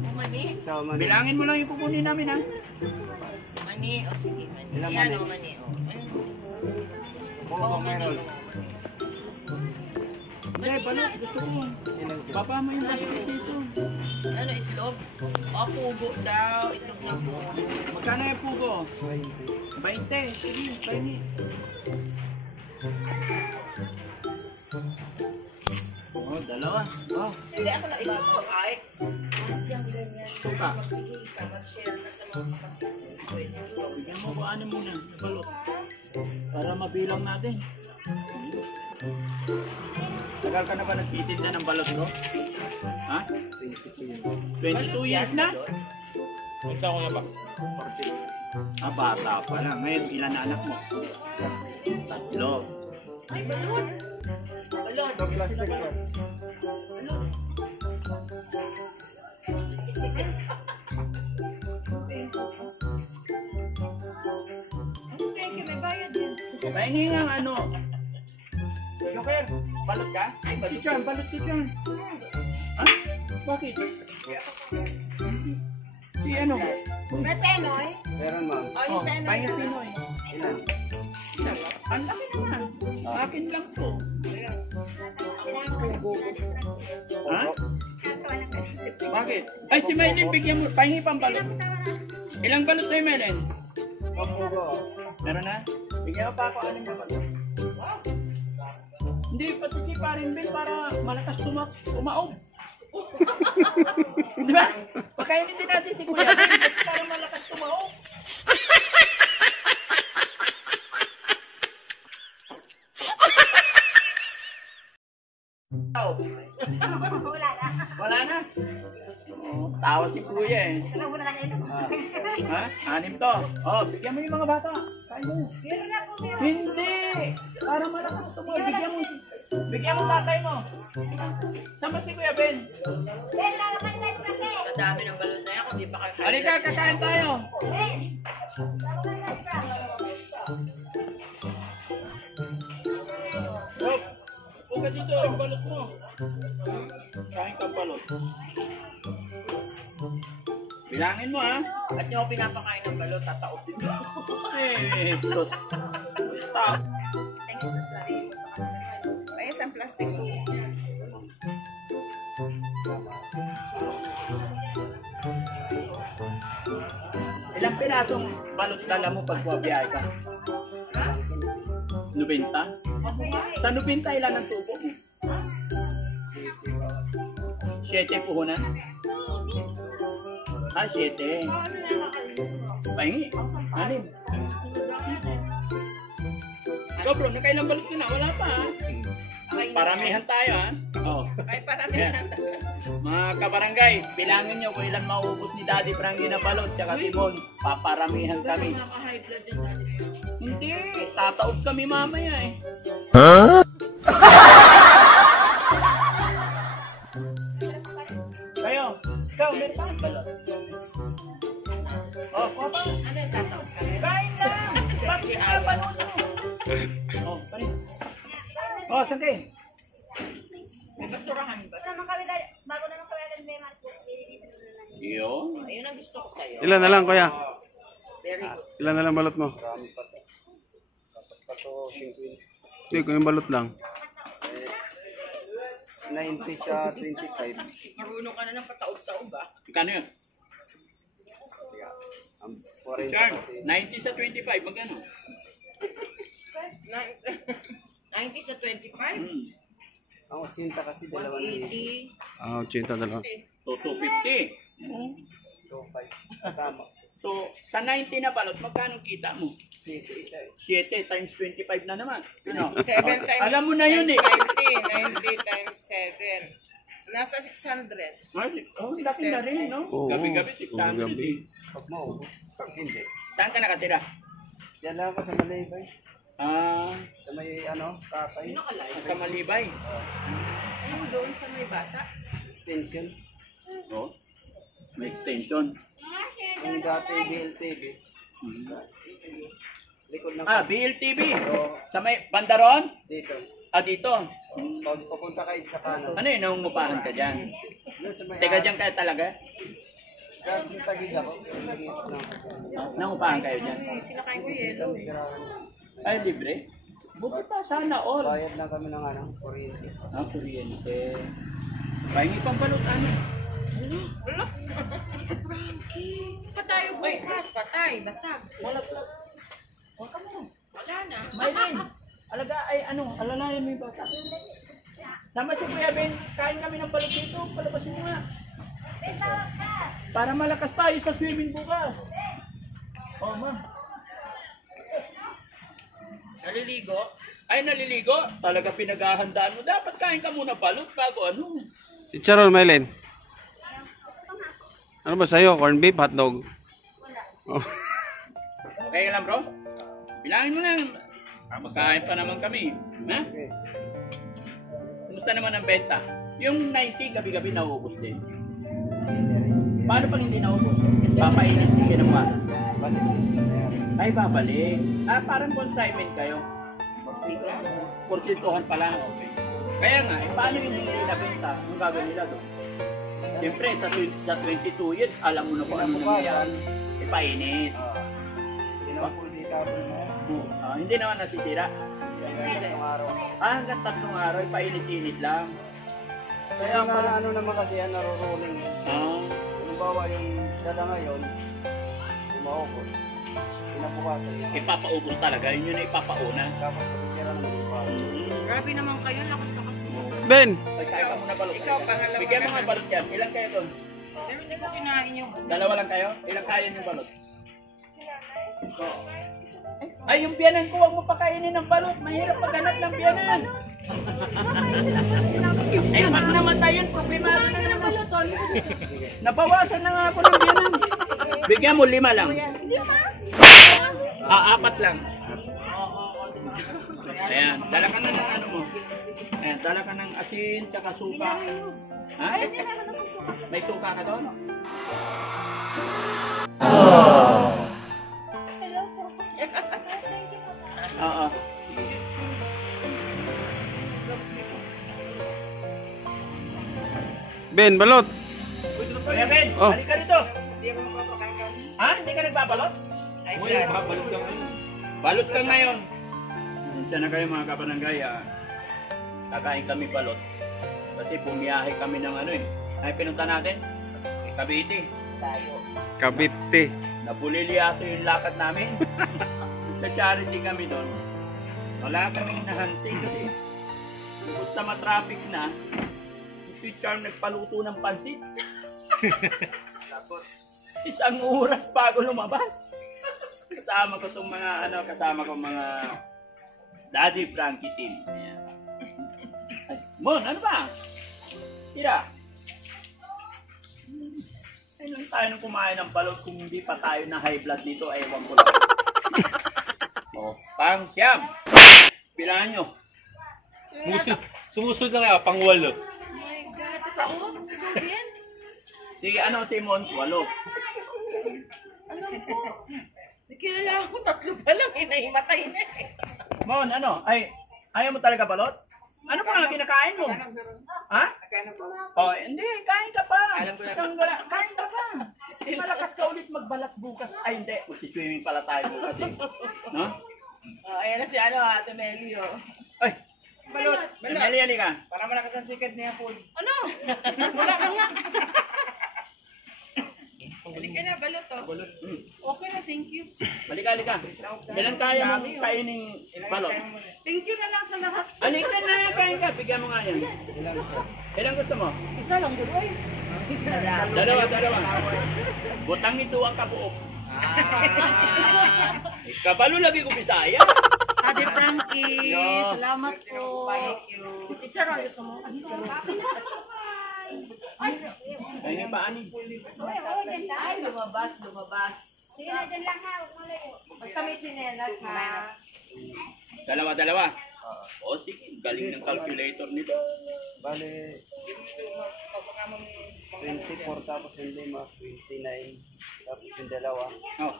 Mani? Bilangin mo lang yung kukunin namin, ha? Mani, o sige, mani. Ilang Yan mani? o, mani. Oo, meron. Hindi, balot. Gusto ko. Baba mo yung basket dito. Ano, itlog? O, pugo daw. Itlog na po. Magkano yung pugo? 20. Sige, tiny. Oh, dalawa. Oh, Hindi, ako na ito. Ay, yung ganyan. suka. Magbigay ka, mag-share ka sa mga kapatid. Pwede. Bigyan mo ba ano muna? Balot. Para mabilang natin. Tagal ka na ba nagtitinda ng balot ko? Ha? 22 years na? Isa ko na ba? Ah, bata pa lang. Ngayon, ilan na anak mo? 3. Ay, balon! Balon! Plastic sir. Balon! Thank you, may bayad din. Pahingi nga ano. Joker, balot ka? Ay, balot ka dyan. Ha? Bakit? Si ano? May penoy? Meron ma'am. O, yung penoy Pahingi na. Pinoy. Ilan? Ang laki naman. Akin lang to. Ha? Bakit? Ay, si Maylin, bigyan mo. Pahingi pang balot. Ilang balot na yung Maylin? Papugo. Meron na? Bigyan mo pa ako aling na balot. Hindi, pati si Parin Bill para malakas tumaob. Di ba? Pagkainin din natin si Kuya Bill para malakas tumaob. Wala na. Oh, tawa si Kuya eh. Ha? 6 to. Oh, bigyan mo yung mga bata. Kain mo. Hindi. Para malakas tumaob. Bigyan mo tatay mo. Sama si Kuya Ben. Kadami ng balon na yan kung di pa kayo Halika, kakain tayo. Rob, huwag ka dito. Ang balot mo. Kain kang balot. Bilangin mo ha. At nyo ako pinapakain ng balon, tataob din. Eh, tos. Ta. Tingin sa plastic. Ay, isang plastic po. Ilang pirasong balot dala mo pag buwabiyahe ka? 90? Sa 90 ilan ang tubo mo? 7 puhunan? Ah, 7. Pahingi. 6. Ikaw bro, nakailang balot ka na? Wala pa ha? Paramihan tayo ha? Oh. Ay, paramihan. Mga kabarangay, bilangin nyo kung ilan mauubos ni Daddy Frankie na balot tsaka si Mon. Paparamihan kami. Nakaka-high blood din natin. Hindi, tataob kami mamaya eh. Kayo, ikaw, meron pa kang balot? Oh, kuha pa. Ano yung tataob ka rin? Kain lang! Bakit ka balot mo? Oh, parin. Oh, saan kayo? May basurahan ba? Bago na ng kawalan may marko. Yun. Ayun ang gusto ko sa'yo. Ilan na lang kuya? Very good. Ilan na lang balot mo? Marami pa to. Tapos pa to 50. Sige, kung yung balot lang. 90 sa 25. Marunong ka na ng pataob-taob ba? Kano yun? Yeah. Ang 40 Charm, kasi. 90 sa 25, magkano? 90 sa 25? Ang 80 kasi 2,000. 180. Ah, 80 dalawa. So, 250. 25. Tama. So, sa 90 na balot, magkano kita mo? 7 isa eh. 7 times 25 na naman. Ano? 7 times Alam mo na yun eh. 90 times 7. Nasa 600. Oh, laki na rin, no? Oo, Gabi-gabi, 600 gabi-gabi. eh. Pag maubos, pag hindi. Saan ka nakatira? Yan lang ako sa Malaybay. Ah, Sa may tatay. Ano nakalayo? sa Malibay. Ano doon sa may bata? Extension. Oh, may extension. Yung dati BLTV. Likod ng Ah, BLTV. Sa may bandaron? dito. Ah, dito. Pag papunta kayo sa kanan. Ano yun, nangungupahan ka dyan? Doon sa may Teka dyan kaya talaga? Kasi tagis ako. Tagis lang. Nangupahan kayo dyan? Kinakain ko yelo eh. Ay, libre? Buti pa, sana all. Bayad lang kami ng ano, kuryente. Ang kuryente. Pahingi pang balot, ano? Patay bukas, patay, basag. Wala pala. Wala na. Maylin, alaga ay ano, alalayan mo yung bata. Tama si Kuya Ben, kain kami ng balot dito, palabasin mo nga. Para malakas tayo sa swimming bukas. Oh, ma'am. Naliligo? Ay, naliligo? Talaga pinaghahandaan mo. Dapat kain ka muna balot bago ano. Chicharon, Mylene. Ano ba sa'yo? Corn beef, hotdog? Oh. Okay ka lang bro? Bilangin mo na. Makain pa naman kami. Ha? Kumusta naman ang benta? Yung 90 gabi-gabi nauubos din. Paano pag hindi naubos? Papainis ka ng mga. Ay, babalik. Ah, parang consignment kayo. Porsintuhan pa lang. Okay. Kaya nga, paano yung hindi nabenta? Anong gagawin nila doon? Siyempre, sa 22 years, alam mo na kung ano nangyayari. Ipainit. Hindi naman po hindi kapon na. Hindi naman nasisira. Hanggang araw. Hanggang 3 araw, ipainit-init lang. Kaya nga ano naman kasi yan, naruruling. Halimbawa yung dala ngayon, maubos. Pinabukasan yan. Ipapaubos talaga, yun na ipapauna. Tapos pagkira naman yung bahay. Grabe naman kayo, lakas-lakas mo. Ben! Pagkain ka muna balot. Ikaw, pangalawa Bigyan mo ka nga na. balot yan. Ilan kayo doon? Pero hindi ko kinain yung... Dalawa lang kayo? Ilang kaya yung balot? Ay, yung biyanan ko, huwag mo pakainin ng balot. Mahirap maghanap ng biyanan. Ay, pag namatay yun, problemado na naman. Nabawasan na nga ako ng biyanan. Bigyan mo 5 lang. 4 lang. Ayan, dala ka na ng ano mo. Ayan, dala ka ng asin, tsaka suka. Ha? May suka ka doon? Hello po. Oo. Ben, balot! Kuya Ben, Oh. halika rito. Ha? Hindi ka nagbabalot? Ay, balot ka ngayon. Balot ka ngayon. Siya na kayo mga kapananggay. Kakain kami balot. Kasi bumiyahe kami ng ano eh. Ay, pinunta natin. Cavite. Cavite. Nabuliliaso yung lakad namin. Sa charity kami doon. Wala kaming nahunting kasi bukod sa matraffic na, si Charm nagpaluto ng pansit. 1 oras bago lumabas. Kasama ko tong mga kasama ko mga Daddy Frankie team. Ayan. Ay, Mon, ano ba? Tira. Ay lang tayo nung kumain ng balot kung hindi pa tayo na high blood dito, ay ewan ko lang. Oh, pang siyam. Bilangan nyo. Sumusunod na kaya, pang-8. Oh my God, totoo? Ikaw din? Sige, ano si Mon? 8. Alam ko. Nakilala ako, 3 pa lang, inahimatay na eh. Mon, ano? Ay, ayaw mo talaga balot? Ano pa nga kinakain mo? Ha? Oh, hindi, kain ka pa. Alam ko na. Kain ka pa. Malakas ka ulit magbalat bukas. Ay, hindi. Magsiswimming pala tayo bukas eh. No? Oh, ayan na si Ate Meli, oh. Ay, Balot. Meli, ka. Para malakas ang sikad niya po. Ano? Wala na nga. Halika na, balot, oh. Okay na, thank you. Halika. Kailan kaya mong kaining balot? Thank you na lang sa lahat. Halika na, kain ka. Bigyan mo nga yan. Ilang gusto mo? Isa lang, Duroy. Isa lang. Dalawa. Butang ito ang kabuok. Kabalo lagi ko Bisaya. Ate Frankie, Yo. salamat po. Thank you. Chicharon, gusto mo? Ay, pa ani. Ay, lumabas. Sige na dyan lang ha, huwag malayo. Basta may chinelas, ha? Dalawa. O sige, galing ng calculator nito. Bale, 24 tapos hindi mas 29. Tapos yung dalawa, Oh,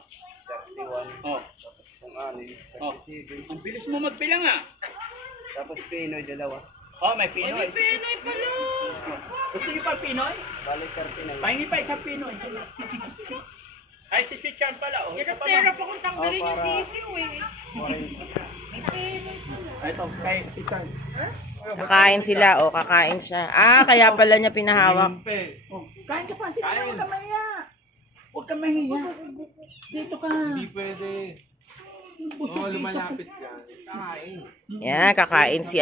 31. oh. Tapos isang 6, Oh. 37. Ang bilis mo magbilang ah. Tapos Pinoy, dalawa. Oh, may Pinoy. Pinoy pala. Gusto niyo pa Pinoy? Balik 39. Pahingi pa isang Pinoy. Ay, si Sweet Charm pala. Oh, isa pa Tera lang. pa kung tanggalin yung sisiw eh. 40. Ito, kay Sweet Charm. Kakain sila, o kakain siya. Ah, kaya pala niya pinahawak. Oh, kain ka pa. Sige na, huwag ka mahiya. Huwag ka mahiya. Dito ka. Hindi pwede. Oo, lumalapit ka. Kain. Yan, kakain si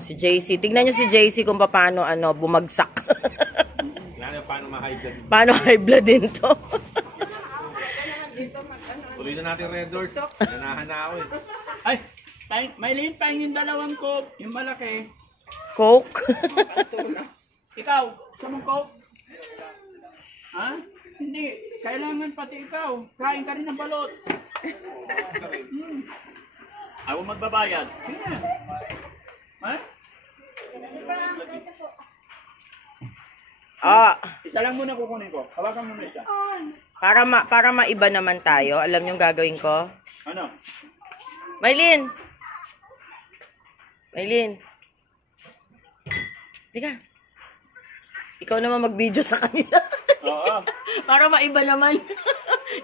si JC. Tignan niyo si JC kung paano bumagsak. Lalo paano ma-high blood. Paano high blood din to? Tuloy na natin Red Doors. Ganahan na ako eh. Ay, may liit pa yung dalawang coke. Yung malaki. Coke? Ikaw, gusto mong coke? Ha? Hindi. Kailangan pati ikaw. Kain ka rin ng balot. Ayaw magbabayad. Sige na. Ha? Isa lang muna kukunin ko. Hawakan mo na isa. Para maiba naman tayo. Alam niyo yung gagawin ko? Ano? Maylin! Maylin! Tika. Ikaw naman mag-video sa kanila. Oo. Para maiba naman.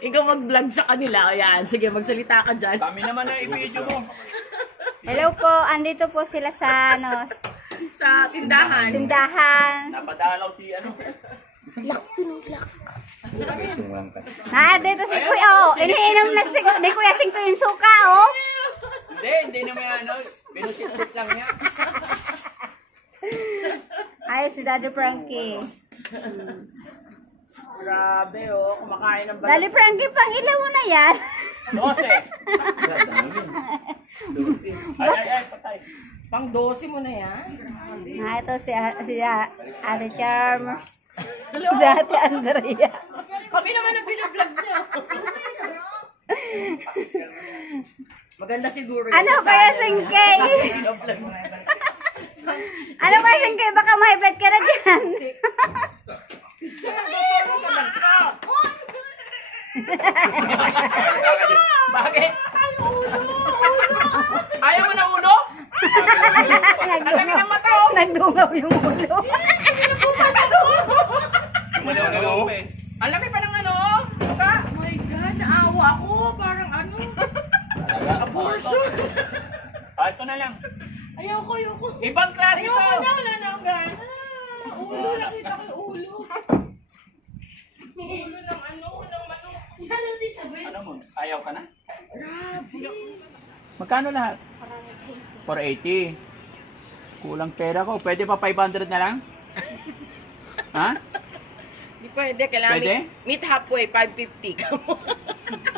Ikaw mag-vlog sa kanila. Ayan, sige, magsalita ka dyan. Kami naman na i-video mo. Hello po, andito po sila sa Sa tindahan. tindahan. Napadalaw si ano. Dito si Kuya, oh. Iniinom na ni Kuya Singto yung suka, oh. Hindi naman ano. Pinusit-sit lang niya. Ay, si Daddy Frankie. Grabe, oh. Kumakain ng Daddy Frankie, pang ilan mo na yan? 12. Ay, patay. Pang 12 mo na yan. Ito si Ate Charm. Si Ate Andrea. Kami naman ang binablog niya. Maganda siguro yun. Ano kaya Singkay? Ano kaya Singkay? Baka may blood ka na dyan. Bakit? Ayaw mo na ulo? Nagdungaw yung ulo. Ang laki pa ng ano? Oh my God, naawa ko. Parang ano. Abortion. Ito na lang. Ayoko. Ibang klase Ayoko to. na, wala na ang gana. Ulo, nakita ko yung ulo. Ulo ng ano, ng manok. Ano mo? Ayaw ka na? Magkano lahat? 480. Kulang pera ko. Pwede pa 500 na lang? Ha? Hindi pwede. Kailangan Pwede? meet halfway, 550.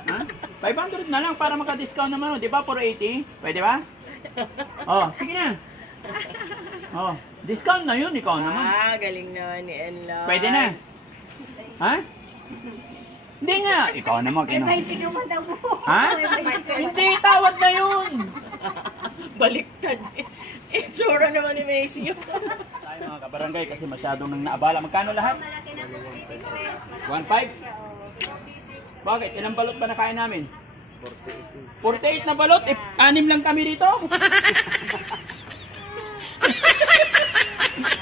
Ha? 500 na lang para maka-discount naman. Di ba 480? Pwede ba? Oh, sige na. Oh, discount na yun. Ikaw naman. Galing naman ni Enla. Pwede na. Ha? Hindi nga. Ikaw naman. Tigaw mo daw po. Ha? Hindi, tawad na yun. Baliktad. Itsura naman ni Macy. Tayo mga kabarangay kasi masyadong nang naabala. Magkano lahat? 1.5? Bakit? Ilang balot ba nakain namin? 48 na balot? 6 lang kami dito?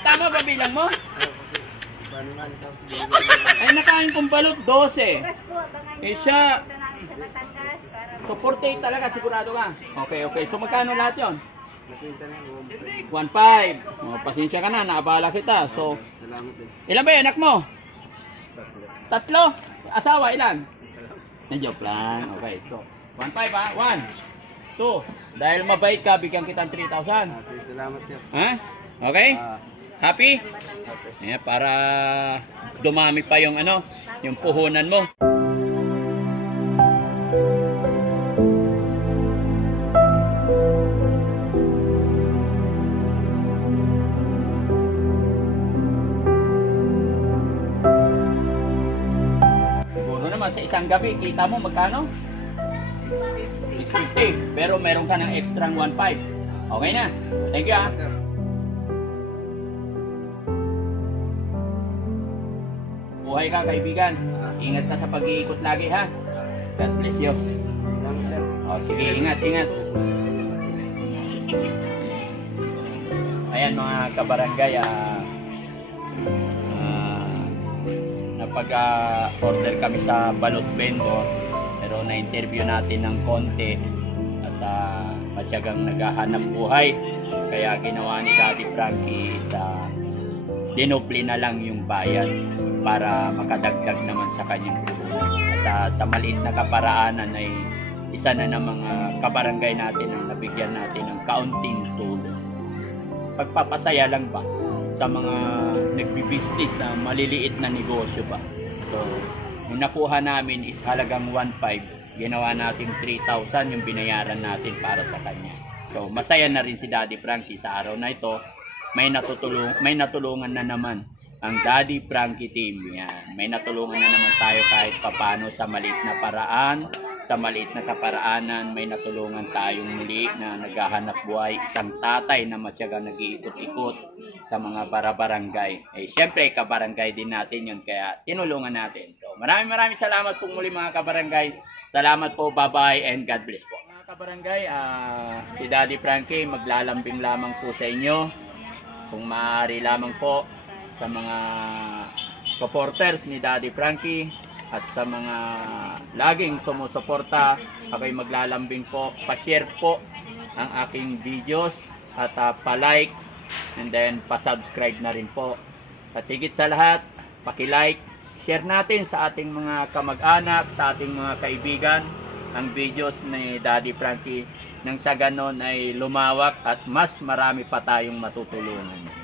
Tama ba bilang mo? Ay nakain kong balot 12. Eh siya. So 48 talaga sigurado ka? Okay. So magkano lahat yon? 1.5. Oh, pasensya ka na, naabala kita. So, ilan ba yung anak mo? 3? Asawa, ilan? Na-joke lang. Okay, so, 1.5 ha? 1, 2. Dahil mabait ka, bigyan kitang 3,000. Salamat sir. Ha? Okay? Happy? Ayan, para dumami pa yung ano, yung puhunan mo. Sa isang gabi, kita mo magkano? 650. Pero meron ka ng extra 1.5. Okay na. Thank you ah. Buhay ka kaibigan. Ingat ka sa pag-iikot lagi ha. God bless you. O sige, ingat. Ayan. ayan mga kabarangay, napag-order kami sa balot vendor, pero na-interview natin ng konti at matyagang naghahanap buhay, kaya ginawa ni Daddy Frankie sa dinupli na lang yung bayad para makadagdag naman sa kanyang tulong. At sa maliit na kaparaanan ay isa na ng mga kabarangay natin ang nabigyan natin ng kaunting tulong. Pagpapasaya lang ba sa mga nagbi-business na maliliit na negosyo ba. So, yung nakuha namin is halagang 1.5. Ginawa natin 3,000 yung binayaran natin para sa kanya. So, masaya na rin si Daddy Frankie sa araw na ito. May natulungan na naman ang Daddy Frankie team. Yan. May natulungan na naman tayo kahit papano sa maliit na paraan. Sa maliit na kaparaanan, may natulungan tayong muli na naghahanap buhay. Isang tatay na matyaga nag-iikot-ikot sa mga barabarangay. Eh, syempre, kabarangay din natin yun, kaya tinulungan natin. So, maraming salamat po muli mga kabarangay. Salamat po, bye-bye, and God bless po. Mga kabarangay, si Daddy Frankie maglalambing lamang po sa inyo. Kung maaari lamang po sa mga supporters ni Daddy Frankie at sa mga laging sumusuporta, ako'y maglalambing po, pa-share po ang aking videos at pa-like and then pa-subscribe na rin po. At higit sa lahat, paki-like, share natin sa ating mga kamag-anak, sa ating mga kaibigan ang videos ni Daddy Frankie, nang sa ganon ay lumawak at mas marami pa tayong matutulungan.